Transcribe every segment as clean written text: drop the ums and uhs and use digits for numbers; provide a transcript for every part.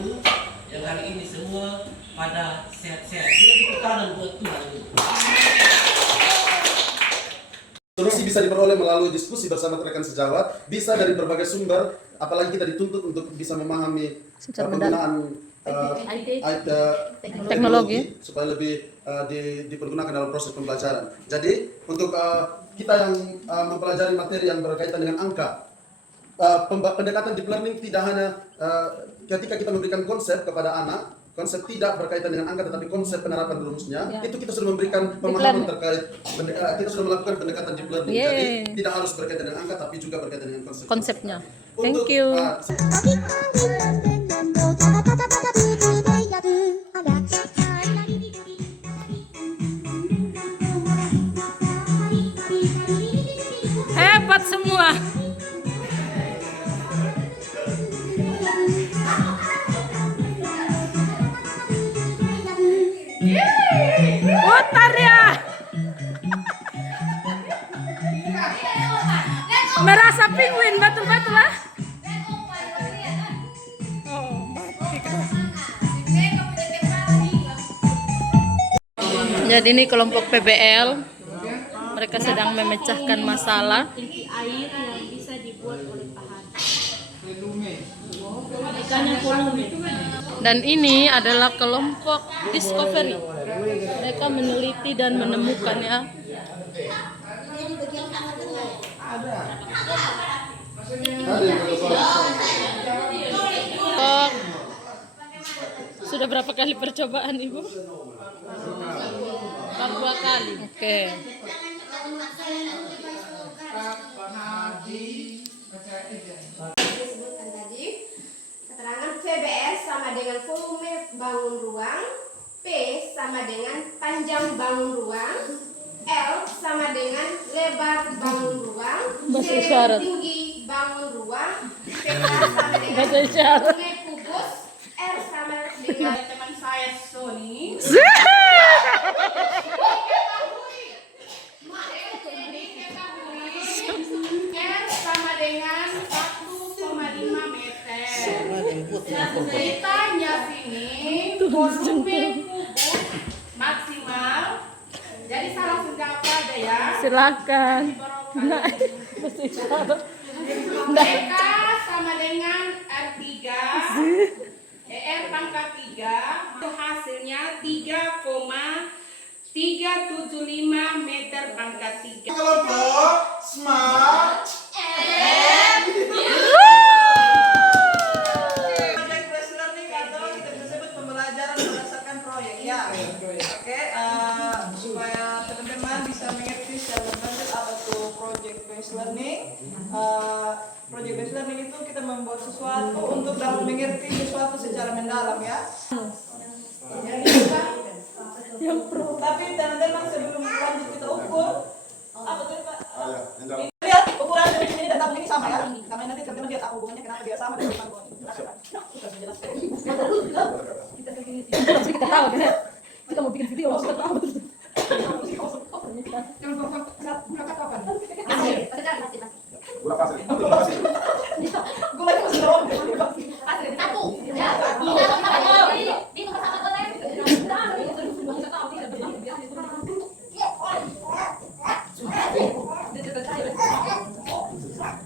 Ibu yang hari ini semua pada sehat-sehat. Kita tepuk tangan buat Tuhan. Solusi bisa diperoleh melalui diskusi bersama rekan sejawat, bisa dari berbagai sumber, apalagi kita dituntut untuk bisa memahami penggunaan teknologi supaya lebih dipergunakan dalam proses pembelajaran. Jadi untuk kita yang mempelajari materi yang berkaitan dengan angka, pendekatan deep learning tidak hanya ketika kita memberikan konsep kepada anak, konsep tidak berkaitan dengan angka tetapi konsep penerapan rumusnya, itu kita sudah memberikan pemahaman terkait, kita sudah melakukan pendekatan deep learning. Jadi tidak harus berkaitan dengan angka tapi juga berkaitan dengan konsepnya. Thank you. Hebat semua. Putar ya. Merasa penguin betul-betul lah. Jadi ini kelompok PBL, mereka sedang memecahkan masalah. Tangki air yang bisa dibuat oleh pahat. Dan ini adalah kelompok discovery. Mereka meneliti dan menemukannya. Sudah berapa kali percobaan, Ibu? Baru 2 kali. Oke. Disebutkan tadi keterangan VBS sama dengan volume bangun ruang, P sama dengan panjang bangun ruang, L sama dengan lebar bangun ruang, C tinggi bangun ruang, PK sama dengan volume kubus, R sama dengan teman saya Sony. R sama dengan 1,5 meter. Ceritanya sini volume kubus maksimal. Jadi saya langsung jawab aja ya. Silakan. PK sama dengan R3, R pangkat 3, itu hasilnya 3,375 meter pangkat 3. Kelompok Smart project based learning atau kita bisa sebut pembelajaran berdasarkan proyek ya. Oke, supaya teman-teman bisa mengerti secara lanjut apa itu project based learning. Project based learning itu kita membuat sesuatu untuk dapat mengerti sesuatu secara mendalam ya. Tapi teman-teman sebelum lanjut kita ukur apa tuh Pak? Lihat ukuran dari sini dan tabung ini sama ya. Sama nanti teman-teman lihat apa hubungannya kenapa dia sama dengan tabung ini. Kita tahu kan? Kita mau bikin video kita tahu.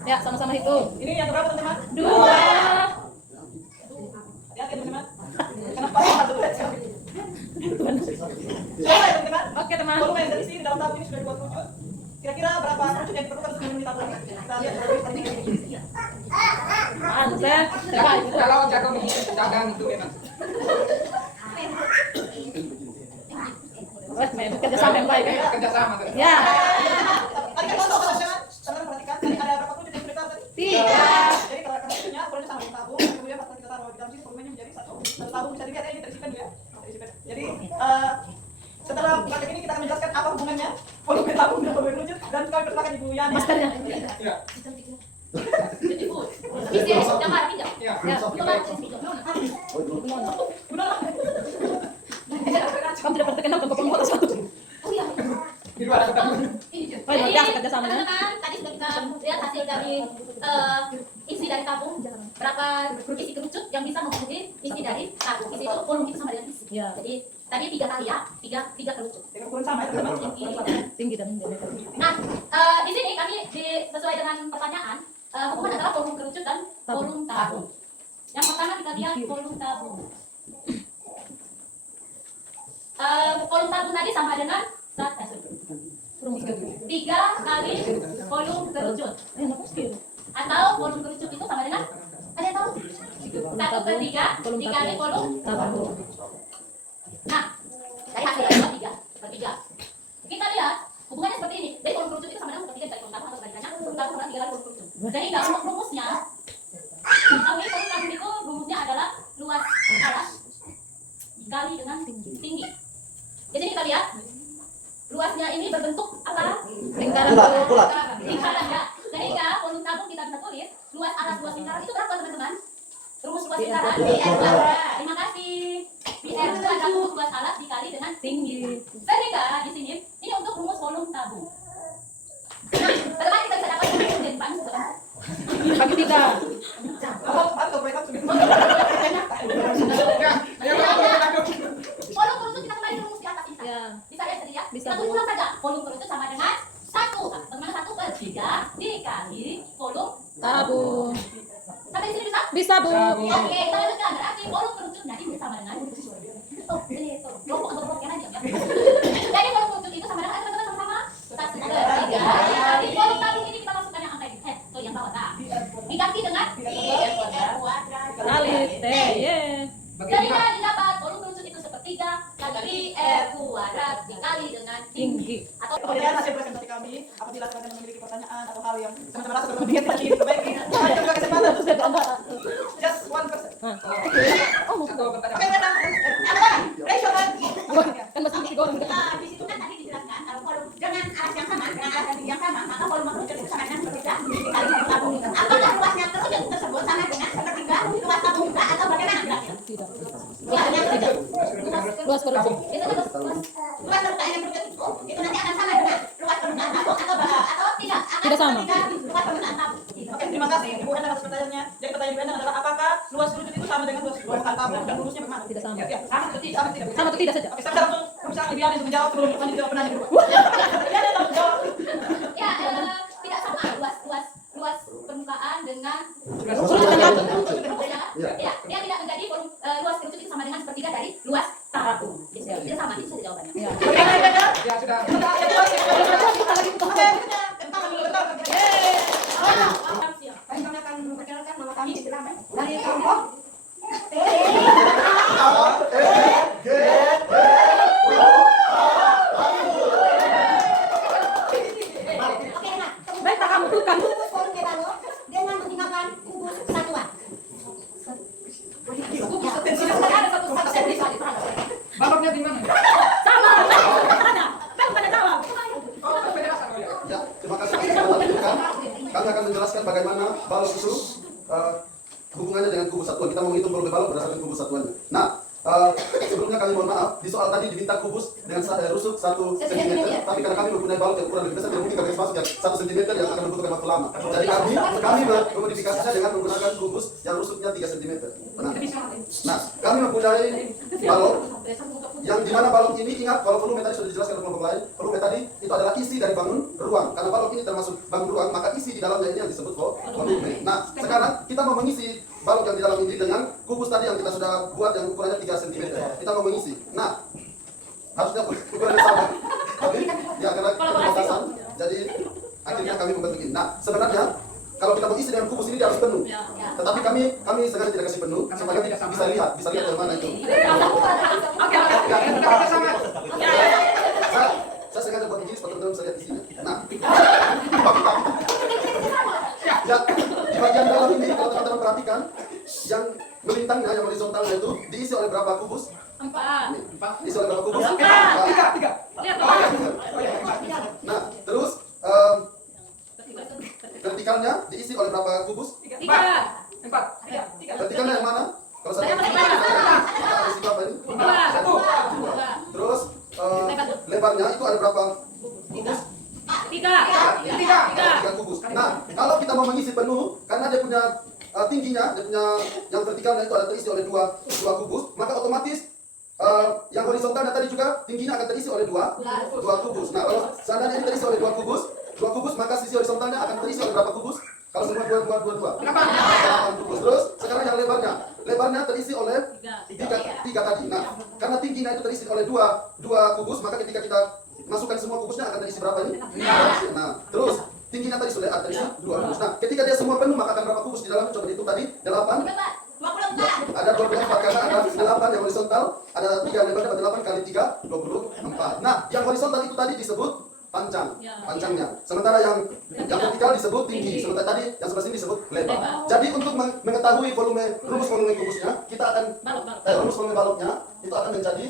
Ya, sama-sama hitung. Ini yang berapa teman-teman? 2. Lihat ya teman-teman. Kenapa satu? Selesai teman-teman. Oke, teman. Volume yang dari sini dalam tabung ini sudah dibuat wujud. Kira-kira berapa wujud yang diperlukan untuk memenuhi tabung ini? Kita lihat dari Mantap. Kalau jagang itu memang. Kerjasama yang baik. Kerjasama tuh. Ya. tadi kan contoh teman-teman. Teman-teman perhatikan tadi ada berapa wujud yang sudah ditaruh tadi? 3. Jadi kalau wujudnya volumenya sama dengan tabung, kemudian pas kita taruh di dalam sini volumenya menjadi satu tabung bisa dilihat ya ini terisikan dulu ya. Terisikan. Jadi setelah praktek ini kita akan menjelaskan apa hubungannya volume tabung dan volume wujud dan kami persilakan Ibu Yani. Maskernya. Ya. Ya. Kamu tidak pernah kenal kelompok kelompok satu. Di luar ada. Oh iya, kerjasama ya. Teman-teman, tadi sudah kita lihat hasil dari isi dari tabung, berapa isi kerucut yang bisa memenuhi isi dari satu. Isi itu volume itu sama dengan isi. Ya. Jadi tadi 3 kali ya, tiga kerucut. Dengan ukuran sama ya teman-teman. Tinggi dan diameter. Nah, di sini kami sesuai dengan pertanyaan, hubungan antara volume kerucut dan volume tabung. Yang pertama kita lihat volume tabung. Volume tabung tadi sama dengan 3 kali volume kerucut. Atau volume kerucut itu sama dengan, ada yang tahu? 1/3 dikali volume tabung. Nah, dari hasil itu 3/3. Kita lihat hubungannya seperti ini. Jadi volume kerucut itu sama dengan 1/3 dari volume tabung atau kebalikannya. Volume tabung sama 3 kali volume kerucut. Sehingga rumusnya, volume tabung itu rumusnya adalah luas alas dikali dengan tinggi. Di sini kita lihat luasnya ini berbentuk apa? Lingkaran. Lingkaran ya. Sehingga volume tabung kita bisa tulis luas alas luas lingkaran itu berapa teman-teman? Rumus luas lingkaran terima kasih. PR itu adalah luas alas dikali dengan tinggi. Sehingga di sini ini untuk rumus volume tabung. Bagaimana kita bisa dapat volume dari banyak bukan? Bagi 3. Atau mereka sudah. Volume kerucut kita kembali rumus di atas ini. Ya. Bisa ya tadi ya? Bisa, Kita Bu. ulang saja. Volume kerucut sama dengan 1. Bagaimana 1/3 dikali volume Tabung. sampai di sini bisa? Bisa, Bu. Oke, kita lanjutkan. Berarti volume kerucutnya ini sama dengan ini kelompok yang aja. Jadi volume kerucut itu sama dengan teman-teman sama-sama 1/3 dikali volume tabung ini kita masukkan yang angka ini. Tuh yang bawah. Nah, diganti dengan Kali T. Ye. sehingga didapat volume kerucut itu 1/3 kali R² dikali dengan tinggi. Atau Kemudian hasil presentasi kami, apabila teman-teman memiliki pertanyaan atau hal yang teman-teman rasa berlebihan tadi diperbaiki, saya juga kesempatan. Just 1%. Oke, apa? Raise your hand. Kan masih digoreng. di situ kan tadi dijelaskan kalau volume dengan alas yang sama, dengan alas yang sama, maka volume kerucut itu sama dengan 1/3 dikali volume tabung. Apakah luasnya kerucut tersebut sama dengan 1/3 luas tabung juga atau bagaimana kira-kira? Tidak. Luasnya kerucut. Luas kerucut. Itu luas kerucut yang kerucut itu nanti akan sama dengan luas permukaan tabung atau tidak? Akan Tidak sama. Luas permukaan tabung. Oke, terima kasih. Ibu Anda atas pertanyaannya. Jadi pertanyaan Ibu Anda adalah apakah luas kerucut itu sama dengan luas permukaan tabung dan rumusnya bagaimana? Tidak sama. Ya, sama atau tidak? Sama tidak? Sama atau tidak saja? Oke, saya langsung berusaha lebih untuk menjawab sebelum lanjut jawab pertanyaan kedua. Ya, langsung jawab. Ya, tidak sama luas permukaan dengan Ya. ya, dia tidak menjadi volume luas kerucut itu sama dengan 1/3 dari luas tabung. Tidak sama, itu saja jawabannya. Ya. Oke, baik. Ya sudah. Oke, tangan dulu bentar. Kami akan memperkenalkan nama kami dari kelompok Baik, tak kamu bukan. kubus volume metanol dengan menggunakan kubus satuan. Ada satu set di sana. Baloknya di mana? Ya, terima kasih. Kami akan menjelaskan bagaimana balok itu hubungannya dengan kubus satuan. Kita mau menghitung volume balok berdasarkan kubus satuannya. Nah, sebelumnya kami mohon maaf, di soal tadi diminta kubus dengan rusuk 1 cm, tapi karena kami mempunyai balok yang ukuran lebih besar, tidak mungkin garis masuk yang 1 cm yang akan membutuhkan waktu lama. Jadi kami memodifikasinya dengan menggunakan kubus yang rusuknya 3 cm. Nah, kami mempunyai balok yang dimana balok ini, ingat kalau volume tadi sudah dijelaskan oleh kelompok lain, volume tadi itu adalah isi dari bangun ruang. Karena balok ini termasuk bangun ruang, maka isi di dalamnya ini yang disebut volume. Nah, sekarang kita mau mengisi balok yang di dalam ini dengan kubus tadi yang kita sudah buat yang ukurannya 3 cm. Kita mau mengisi. Nah, harusnya ukurannya sama. Tapi ya karena keterbatasan, jadi akhirnya kami membentuk ini. Nah, sebenarnya kalau kita mau isi dengan kubus ini dia harus penuh. Tetapi kami sengaja tidak kasih penuh supaya bisa lihat dari mana itu. Oke. Kita sama. Saya sengaja buat begini supaya teman-teman bisa lihat isinya. Nah, ya, di bagian dalam ini kalau teman-teman perhatikan, yang melintangnya, yang horizontalnya itu diisi oleh berapa kubus? 4. Diisi oleh berapa kubus? Tiga. Nah, terus vertikalnya diisi oleh berapa kubus? 3. Vertikalnya yang mana? Kalau saya isi berapa ini? 2. Terus lebarnya itu ada berapa kubus? 3. Kubus. Nah, kalau kita mau mengisi penuh, karena dia punya tingginya, dia punya yang vertikalnya itu ada terisi oleh 2 dua kubus, maka otomatis yang horizontalnya tadi juga tingginya akan terisi oleh dua kubus. Nah, kalau seandainya ini terisi oleh dua kubus, maka sisi horizontalnya akan terisi oleh berapa kubus? Kalau semua dua. 8 kubus. Terus sekarang yang lebarnya terisi oleh tiga tadi. Nah, karena tingginya itu terisi oleh dua kubus, maka ketika kita masukkan semua kubusnya akan terisi berapa ini? Nah, terus tingginya terisi oleh terisi 2 kubus. Nah, ketika dia semua penuh, maka akan berapa kubus di dalamnya? Coba dihitung tadi, 8. 24. Ada 24 karena ada 8 yang horizontal, ada 3 yang lebar, dapat 8 kali 3, 24. Nah, yang horizontal itu tadi disebut panjangnya. Sementara yang vertikal disebut tinggi. Sementara tadi yang sebelah sini disebut lebar. Jadi untuk mengetahui rumus volume kubusnya, kita akan rumus volume baloknya itu akan menjadi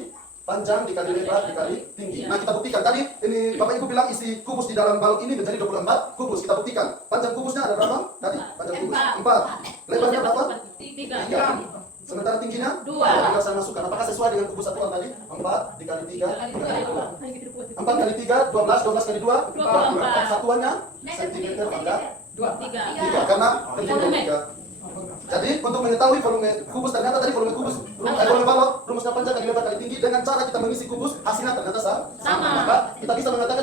panjang dikali lebar dikali tinggi. Nah, kita buktikan tadi ini Bapak Ibu bilang isi kubus di dalam balok ini menjadi 24 kubus. Kita buktikan. Panjang kubusnya ada berapa? Tadi panjang kubus 4. Lebarnya berapa? 3. Sementara tingginya 2. Tinggal saya masukkan. Apakah sesuai dengan kubus satuan tadi? 4 dikali 3 dikali 2. 4 kali 3 12 kali 2 24. Satuannya sentimeter pada 3 karena volume 3. Jadi untuk mengetahui volume kubus, ternyata tadi volume kubus volume balok rumusnya panjang kali lebar kali tinggi. Dengan cara kita mengisi kubus hasilnya ternyata sama. Maka kita bisa mengetahui